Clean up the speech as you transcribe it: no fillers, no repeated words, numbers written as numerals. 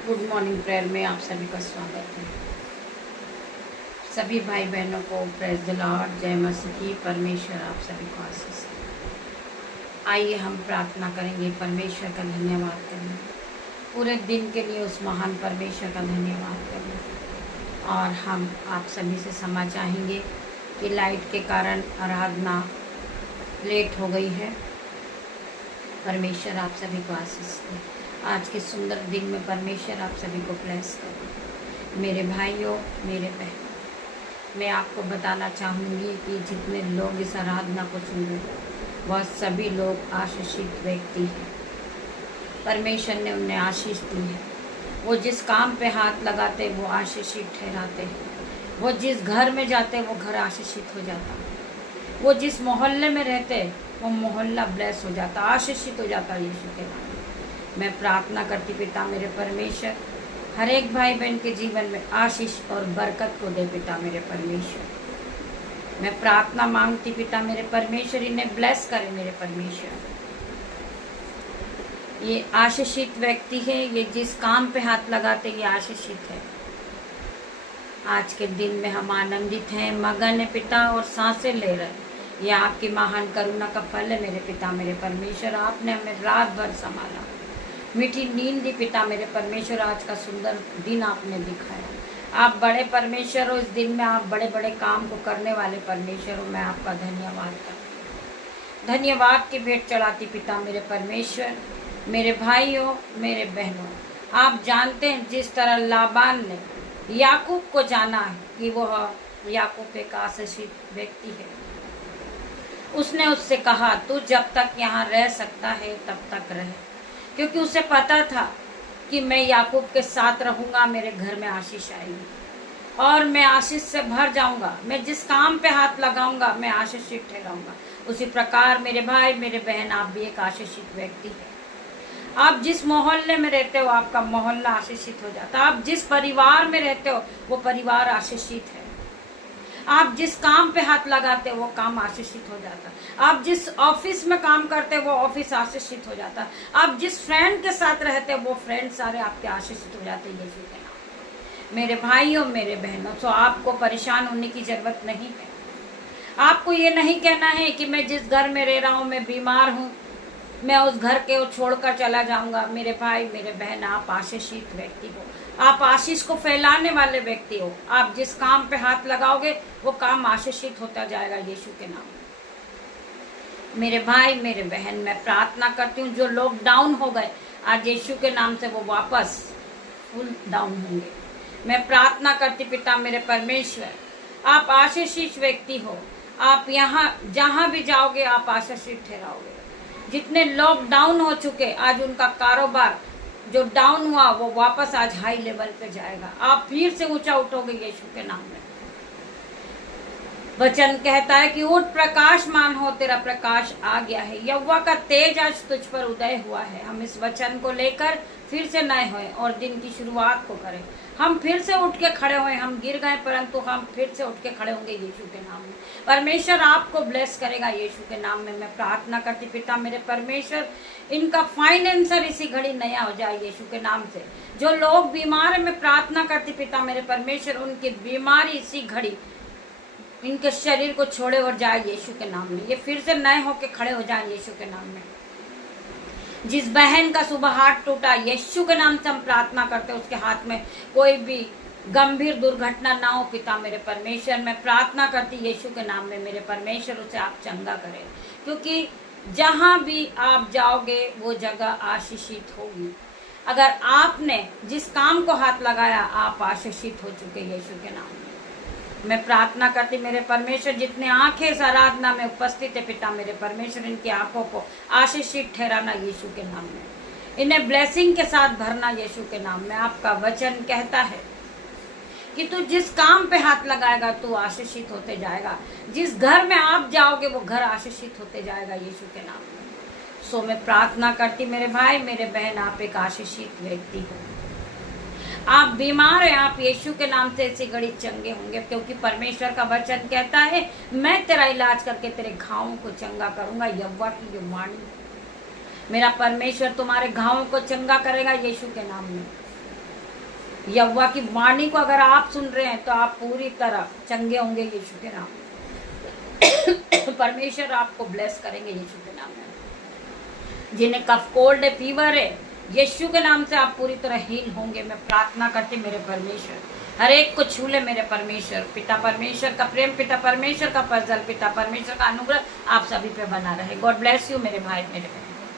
Good morning prayer में आप सभी का स्वागत है। सभी भाई बहनों को प्रेज द लॉर्ड, जय मसीह की। परमेश्वर आप सभी को आशीष दे। आइए हम प्रार्थना करेंगे, परमेश्वर का धन्यवाद करेंगे, पूरे दिन के लिए उस महान परमेश्वर का धन्यवाद करेंगे। और हम आप सभी से क्षमा चाहेंगे कि लाइट के कारण आराधना लेट हो गई है। परमेश्वर आप सभी को आशीष दे। आज के सुंदर दिन में परमेश्वर आप सभी को ब्लेस करे। मेरे भाइयों, मेरे बहनों, मैं आपको बताना चाहूँगी कि जितने लोग इस आराधना को सुन रहे हैं वह सभी लोग आशीषित व्यक्ति हैं। परमेश्वर ने उन्हें आशीष दी है। वो जिस काम पे हाथ लगाते वो आशीषित ठहराते हैं। वो जिस घर में जाते वो घर आशीषित हो जाता। वो जिस मोहल्ले में रहते वो मोहल्ला ब्लेस हो जाता, आशीषित हो जाता। यीशु के नाम में मैं प्रार्थना करती, पिता मेरे परमेश्वर हर एक भाई बहन के जीवन में आशीष और बरकत को दे। पिता मेरे परमेश्वर मैं प्रार्थना मांगती, पिता मेरे परमेश्वर इन्हें ब्लेस करे। मेरे परमेश्वर ये आशीषित व्यक्ति है, ये जिस काम पे हाथ लगाते ये आशीषित है। आज के दिन में हम आनंदित हैं, मगन है पिता, और सांसें ले रहे हैं। ये आपकी महान करुणा का फल है मेरे पिता मेरे परमेश्वर। आपने हमें रात भर संभाला, मीठी नींद दी पिता मेरे परमेश्वर। आज का सुंदर दिन आपने दिखाया। आप बड़े परमेश्वर हो। इस दिन में आप बड़े बड़े काम को करने वाले परमेश्वर हो। मैं आपका धन्यवाद करती, धन्यवाद की भेंट चढ़ाती पिता मेरे परमेश्वर। मेरे भाइयों, मेरे बहनों, आप जानते हैं जिस तरह लाबान ने याकूब को जाना है कि वह याकूब एक आशीषित व्यक्ति है। उसने उससे कहा तू जब तक यहाँ रह सकता है तब तक रहे, क्योंकि उसे पता था कि मैं याकूब के साथ रहूँगा, मेरे घर में आशीष आएगी और मैं आशीष से भर जाऊँगा। मैं जिस काम पे हाथ लगाऊंगा मैं आशीषित ठहराऊंगा। उसी प्रकार मेरे भाई, मेरे बहन, आप भी एक आशीषित व्यक्ति है। आप जिस मोहल्ले में रहते हो आपका मोहल्ला आशीषित हो जाता। आप जिस परिवार में रहते हो वो परिवार आशीषित है। आप जिस काम पे हाथ लगाते हो वो काम आशीषित हो जाता। आप जिस ऑफिस में काम करते हो वो ऑफिस आशीषित हो जाता। आप जिस फ्रेंड के साथ रहते हो वो फ्रेंड सारे आपके आशीषित हो जाते। यीशु के नाम मेरे भाइयों, मेरे बहनों, तो आपको परेशान होने की जरूरत नहीं है। आपको ये नहीं कहना है कि मैं जिस घर में रह रहा हूँ मैं बीमार हूँ, मैं उस घर के छोड़कर चला जाऊंगा। मेरे भाई, मेरे बहन, आप आशीषित व्यक्ति हो। आप आशीष को फैलाने वाले व्यक्ति हो। आप जिस काम पे हाथ लगाओगे वो काम आशीषित होता जाएगा यीशु के नाम में। मेरे भाई, मेरे बहन, मैं प्रार्थना करती हूँ जो लोग डाउन हो गए आज यीशु के नाम से वो वापस फुल डाउन होंगे। मैं प्रार्थना करती पिता मेरे परमेश्वर, आप आशीषित व्यक्ति हो। आप यहाँ जहाँ भी जाओगे आप आशीषित ठहराओगे। जितने लोग डाउन हो चुके आज उनका कारोबार जो डाउन हुआ वो वापस आज हाई लेवल पे जाएगा। आप फिर से ऊंचा उठोगे यीशु के नाम में। वचन कहता है कि उठ प्रकाशमान हो, तेरा प्रकाश आ गया है, यहोवा का तेज आज तुझ पर उदय हुआ है। हम इस वचन को लेकर फिर से नए होए और दिन की शुरुआत को करें। हम फिर से उठ के खड़े हुए। हम गिर गए परंतु हम फिर से उठ के खड़े होंगे यीशु के नाम में। परमेश्वर आपको ब्लेस करेगा यीशु के नाम में। मैं प्रार्थना करती पिता मेरे परमेश्वर, इनका फाइनेंसर इसी घड़ी नया हो जाए यीशु के नाम से। जो लोग बीमार है मैं प्रार्थना करती पिता मेरे परमेश्वर, उनकी बीमारी इसी घड़ी इनके शरीर को छोड़े और जाए यीशु के नाम में। ये फिर से नए होके खड़े हो जाए यीशु के नाम में। जिस बहन का सुबह हाथ टूटा यीशु के नाम से हम प्रार्थना करते उसके हाथ में कोई भी गंभीर दुर्घटना ना हो पिता मेरे परमेश्वर। मैं प्रार्थना करती यीशु के नाम में मेरे परमेश्वर, उसे आप चंगा करें, क्योंकि जहाँ भी आप जाओगे वो जगह आशीषित होगी। अगर आपने जिस काम को हाथ लगाया आप आशीषित हो चुके यीशु के नाम में। मैं प्रार्थना करती मेरे परमेश्वर, जितने आंखें इस आराधना में उपस्थित है पिता मेरे परमेश्वर, इनकी आंखों को आशीषित ठहराना यीशु के नाम में। इन्हें ब्लेसिंग के साथ भरना यीशु के नाम में। आपका वचन कहता है कि तू जिस काम पे हाथ लगाएगा तू आशीषित होते जाएगा। जिस घर में आप जाओगे वो घर आशीषित होते जाएगा यीशु के नाम में। सो मैं प्रार्थना करती मेरे भाई, मेरे बहन, आप एक आशीषित व्यक्ति हो। आप बीमार हैं, आप यीशु के नाम से इसी घड़ी चंगे होंगे, क्योंकि परमेश्वर का वचन कहता है मैं तेरा इलाज करके तेरे घावों को चंगा करूंगा। यहोवा की जो वाणी है, मेरा परमेश्वर तुम्हारे घावों को चंगा करेगा यीशु के नाम में। यहोवा की वाणी को अगर आप सुन रहे हैं तो आप पूरी तरह चंगे होंगे यीशु के नाम में। परमेश्वर आपको ब्लेस करेंगे यीशु के नाम में। जिन्हें कफ कोल्ड है, फीवर है, यीशु के नाम से आप पूरी तरह हील होंगे। मैं प्रार्थना करती मेरे परमेश्वर हर एक को छू ले। मेरे परमेश्वर, पिता परमेश्वर का प्रेम, पिता परमेश्वर का फजल, पिता परमेश्वर का अनुग्रह आप सभी पे बना रहे। गॉड ब्लेस यू मेरे भाई मेरे बहन।